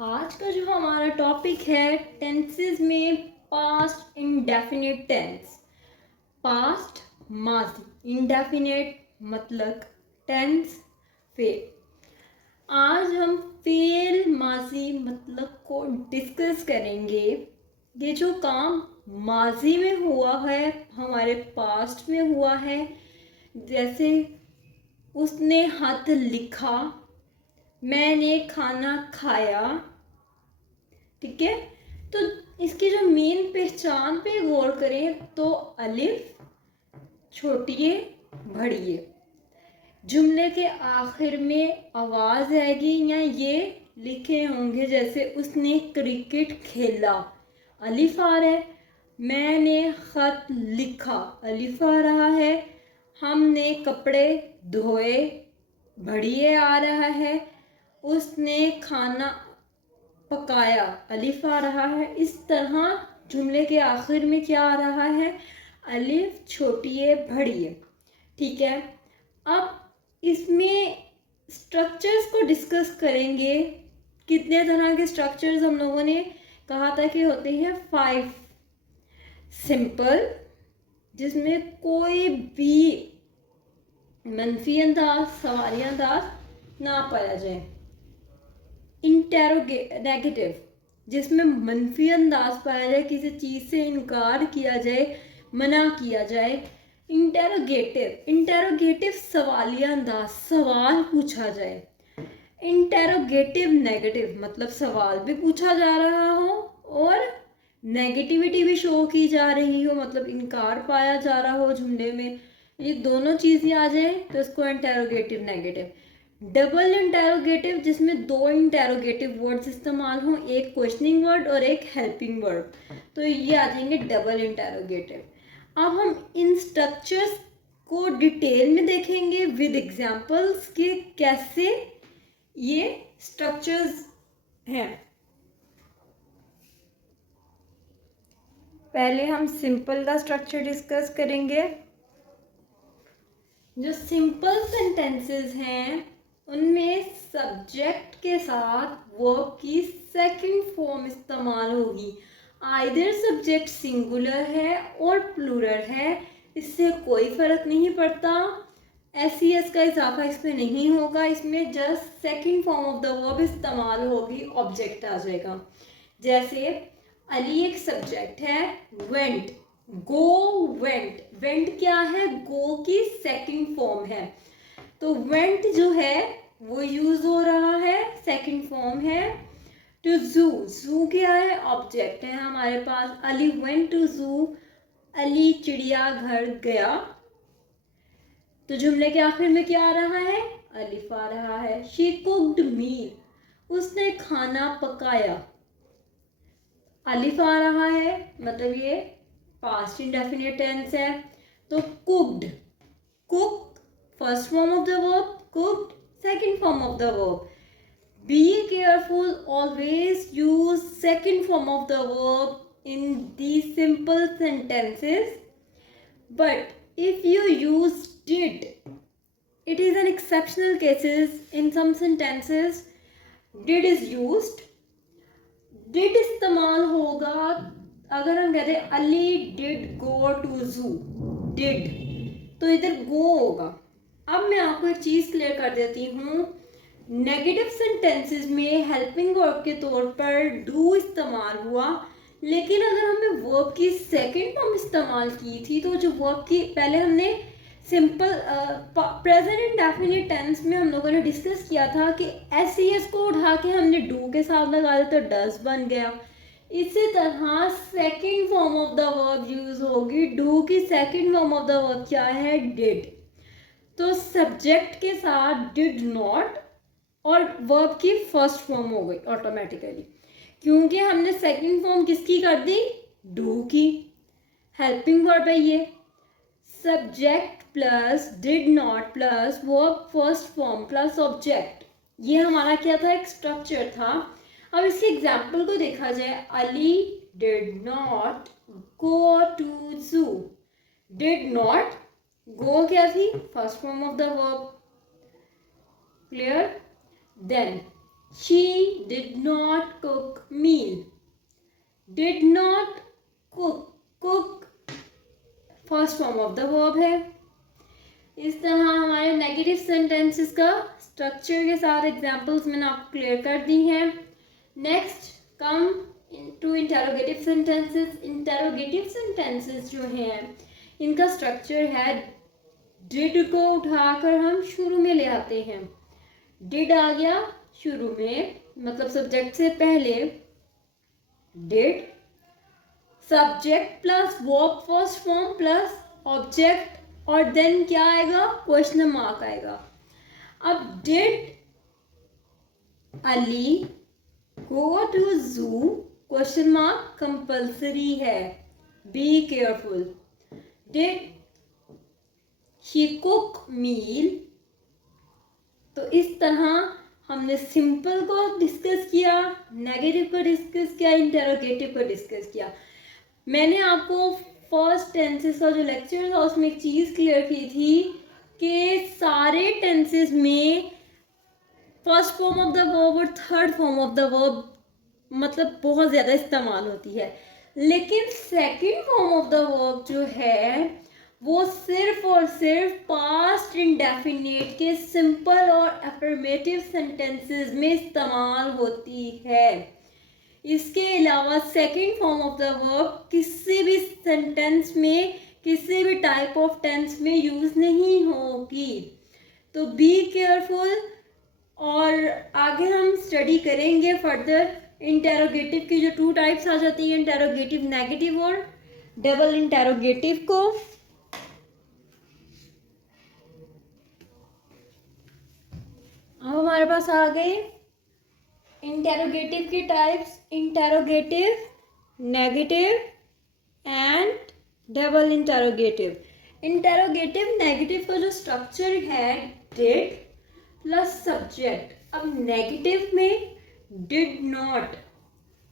आज का जो हमारा टॉपिक है टेंसेस में पास्ट इंडेफिनिट टेंस। पास्ट माजी, इंडेफिनिट मतलब टेंस फेल। आज हम फेल माजी मतलब को डिस्कस करेंगे। ये जो काम माजी में हुआ है हमारे पास्ट में हुआ है, जैसे उसने खत लिखा, मैंने खाना खाया। ठीक है, तो इसकी जो मेन पहचान पे गौर करें तो अलिफ छोटिए बड़िए, जुमले के आखिर में आवाज आएगी या ये लिखे होंगे जैसे उसने क्रिकेट खेला, अलिफ आ रहा है। मैंने खत लिखा, अलिफ आ रहा है। हमने कपड़े धोए, बढ़िए आ रहा है। उसने खाना पकाया, अलिफ आ रहा है। इस तरह जुमले के आखिर में क्या आ रहा है, अलिफ छोटिए बड़िए। ठीक है, अब इसमें स्ट्रक्चर्स को डिस्कस करेंगे। कितने तरह के स्ट्रक्चर्स हम लोगों ने कहा था कि होते हैं 5। सिंपल, जिसमें कोई भी मनफी अंदाज, सवाली अंदाज ना पाया जाए। नेगेटिव, जिसमें मनफी अंदाज पाया जाए, किसी चीज़ से इनकार किया जाए, मना किया जाए। इंटेरोगेटिव सवालिया अंदाज, सवाल पूछा जाए। इंटेरोगेटिव नेगेटिव मतलब सवाल भी पूछा जा रहा हो और नेगेटिविटी भी शो की जा रही हो, मतलब इनकार पाया जा रहा हो जुमले में। ये दोनों चीज़ें आ जाए तो इसको इंटेरोगेटिव नेगेटिव। डबल इंटेरोगेटिव, जिसमें 2 इंटेरोगेटिव वर्ड्स इस्तेमाल हों, एक क्वेश्चनिंग वर्ड और एक हेल्पिंग वर्ड, तो ये आ जाएंगे डबल इंटेरोगेटिव। अब हम इन स्ट्रक्चर्स को डिटेल में देखेंगे विद एग्जांपल्स कि कैसे ये स्ट्रक्चर्स हैं। पहले हम सिंपल का स्ट्रक्चर डिस्कस करेंगे। जो सिंपल सेंटेंसेस हैं उनमें सब्जेक्ट के साथ वर्ब की सेकंड फॉर्म इस्तेमाल होगी। आइदर सब्जेक्ट सिंगुलर है और प्लूरल है, इससे कोई फर्क नहीं पड़ता। एस का इजाफा इसमें नहीं होगा, इसमें just second form of the verb इस्तेमाल होगी, ऑब्जेक्ट आ जाएगा। जैसे अली एक सब्जेक्ट है, वेंट, गो वेंट। वेंट क्या है, गो की सेकंड फॉर्म है, तो वेंट जो है वो यूज हो रहा है, सेकंड फॉर्म है। टू जू, जू क्या है, ऑब्जेक्ट है हमारे पास। Ali went to zoo, Ali चिड़ियाघर गया। तो जुमले के आखिर में क्या आ रहा है, अलिफ आ रहा है। शी कुक्ड मील, उसने खाना पकाया, अलिफ आ रहा है, मतलब ये पास्ट इंडेफिनिट टेंस है। तो cooked, cook first form of the verb, cooked second form of the verb. Be careful, always use second form of the verb in the simple sentences, but if you use did, it is an exceptional cases. In some sentences did is used। Did इस्तेमाल होगा अगर हम कहते हैं Ali did go to zoo, did, तो इधर गो होगा। अब मैं आपको एक चीज क्लियर कर देती हूँ, नेगेटिव सेंटेंसेस में हेल्पिंग वर्ब के तौर पर डू इस्तेमाल हुआ, लेकिन अगर हमने वर्ब की सेकंड फॉर्म इस्तेमाल की थी, तो जो वर्ब की पहले हमने सिंपल प्रेजेंट इंडेफिनिट टेंस में हम लोगों ने डिस्कस किया था कि एस को उठा के हमने डू के साथ लगा दिया तो डज बन गया। इसी तरह second form of the verb use होगी, डू की second form of the verb क्या है, डिड। तो सब्जेक्ट के साथ डिड नॉट और वर्ब की फर्स्ट फॉर्म हो गई ऑटोमेटिकली, क्योंकि हमने सेकंड फॉर्म किसकी कर दी, डू की। हेल्पिंग वर्ब है ये, subject plus did not plus verb first form plus object, ये हमारा क्या था, एक स्ट्रक्चर था। अब इसके एग्जाम्पल को देखा जाए, Ali did not go to zoo. Did not, go क्या थी, first form of the verb, clear. Then She did not cook meal. Did not cook. Cook first form of the verb है। इस तरह हमारे नेगेटिव सेंटेंसेस का structure के साथ examples मैंने आपको क्लियर कर दी हैं। Next come to interrogative sentences. Interrogative sentences जो हैं इनका स्ट्रक्चर है डिड को उठाकर हम शुरू में ले आते हैं। डिड आ गया शुरू में, मतलब सब्जेक्ट से पहले did, subject plus verb first form plus object और देन क्या आएगा, क्वेश्चन मार्क आएगा। अब did Ali go to zoo, question mark compulsory है, be careful. Did she cook meal. तो इस तरह हमने सिंपल को डिस्कस किया, नेगेटिव को डिस्कस किया, इंटेरोगेटिव को डिस्कस किया। मैंने आपको फर्स्ट टेंसेस का जो लेक्चर था उसमें एक चीज़ क्लियर की थी कि सारे टेंसेस में first form of the verb और third form of the verb मतलब बहुत ज़्यादा इस्तेमाल होती है, लेकिन second form of the verb जो है वो सिर्फ और सिर्फ पास्ट इंडेफिनिट के सिंपल और अफर्मेटिव सेंटेंसेस में इस्तेमाल होती है। इसके अलावा second form of the verb किसी भी सेंटेंस में किसी भी टाइप ऑफ टेंस में यूज़ नहीं होगी। तो बी केयरफुल। और आगे हम स्टडी करेंगे फर्दर इंटेरोगेटिव की जो टू टाइप्स आ जाती हैं, इंटेरोगेटिव नेगेटिव और डबल इंटेरोगेटिव को। अब हमारे पास आ गए इंटेरोगेटिव की types, interrogative, negative and double interrogative. Interrogative negative का जो स्ट्रक्चर है डिड प्लस सब्जेक्ट। अब नेगेटिव में डिड नॉट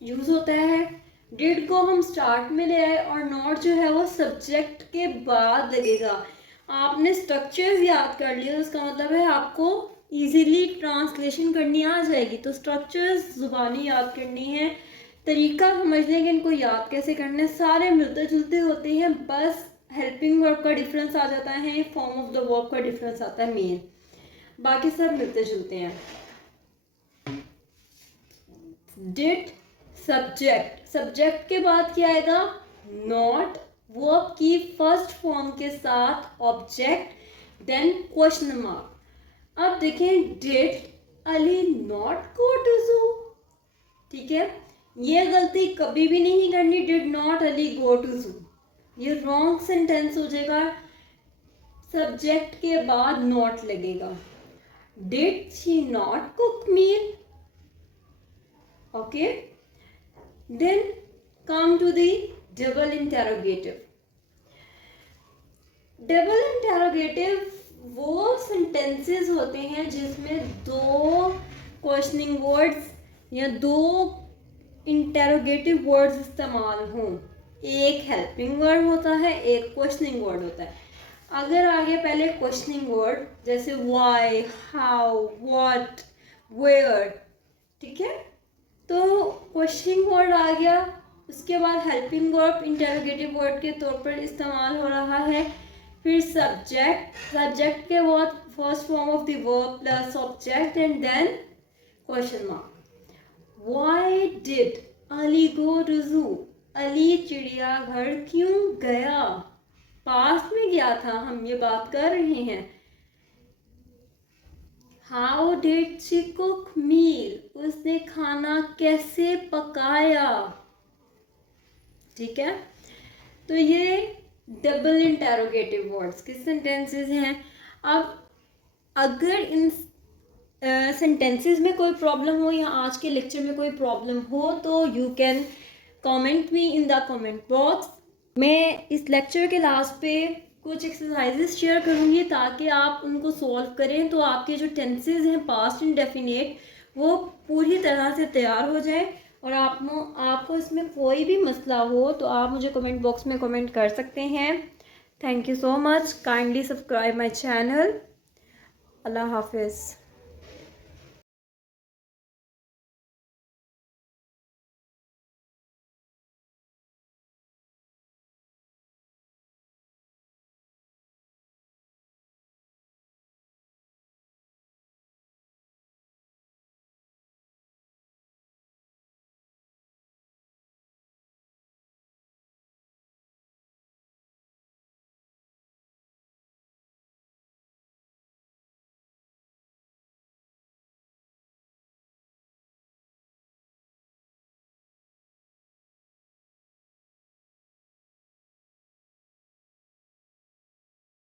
यूज होता है। डिड को हम स्टार्ट में ले आए और नॉट जो है वो सब्जेक्ट के बाद लगेगा। आपने स्ट्रक्चर्स याद कर लिए, उसका मतलब है आपको इजीली ट्रांसलेशन करनी आ जाएगी। तो स्ट्रक्चर्स जुबानी याद करनी है, तरीका समझने के इनको याद कैसे करना है, सारे मिलते जुलते होते हैं, बस हेल्पिंग वर्ब का डिफरेंस आ जाता है, फॉर्म ऑफ द वर्ब का डिफरेंस आता है मेन, बाकी सब मिलते जुलते हैं। डिड सब्जेक्ट, सब्जेक्ट के बाद क्या आएगा, नॉट, वर्ब की फर्स्ट फॉर्म के साथ ऑब्जेक्ट देन क्वेश्चन मार्क। अब देखें did Ali not go to zoo, ठीक है, ये गलती कभी भी नहीं करनी, did not Ali go to zoo, ये रॉन्ग सेंटेंस हो जाएगा, सब्जेक्ट के बाद नॉट लगेगा। Did she not cook meal, okay. Then come to the double interrogative. Double interrogative वो सेंटेंसेस होते हैं जिसमें दो क्वेश्चनिंग वर्ड्स या दो इंटेरोगेटिव वर्ड्स इस्तेमाल हों। एक हेल्पिंग वर्ड होता है, एक क्वेश्चनिंग वर्ड होता है। अगर आगे पहले क्वेश्चनिंग वर्ड जैसे व्हाई, हाउ, व्हाट, वेयर, ठीक है, तो क्वेश्चनिंग वर्ड आ गया, उसके बाद हेल्पिंग वर्ब इंटेरोगेटिव वर्ड के तौर पर इस्तेमाल हो रहा है। फिर सब्जेक्ट, सब्जेक्ट के बाद first form of the verb plus object and then question mark. Why did Ali go to zoo, Ali चिड़ियाघर क्यों गया, पास्ट में गया था, हम ये बात कर रहे हैं। हाउ डिड शी कुक मील, उसने खाना कैसे पकाया, ठीक है। तो ये डबल इंटेरोगेटिव वर्ड्स के सेंटेंसेस हैं। अब अगर इन सेंटेंसेस में कोई प्रॉब्लम हो या आज के लेक्चर में कोई प्रॉब्लम हो तो you can comment me in the comment box. मैं इस लेक्चर के लास्ट पे कुछ एक्सरसाइजेस शेयर करूँगी ताकि आप उनको सॉल्व करें, तो आपके जो टेंसेस हैं पास्ट इंडेफिनिट वो पूरी तरह से तैयार हो जाए। और आपको इसमें कोई भी मसला हो तो आप मुझे कमेंट बॉक्स में कमेंट कर सकते हैं। Thank you so much, kindly subscribe my channel. Allah हाफिज़।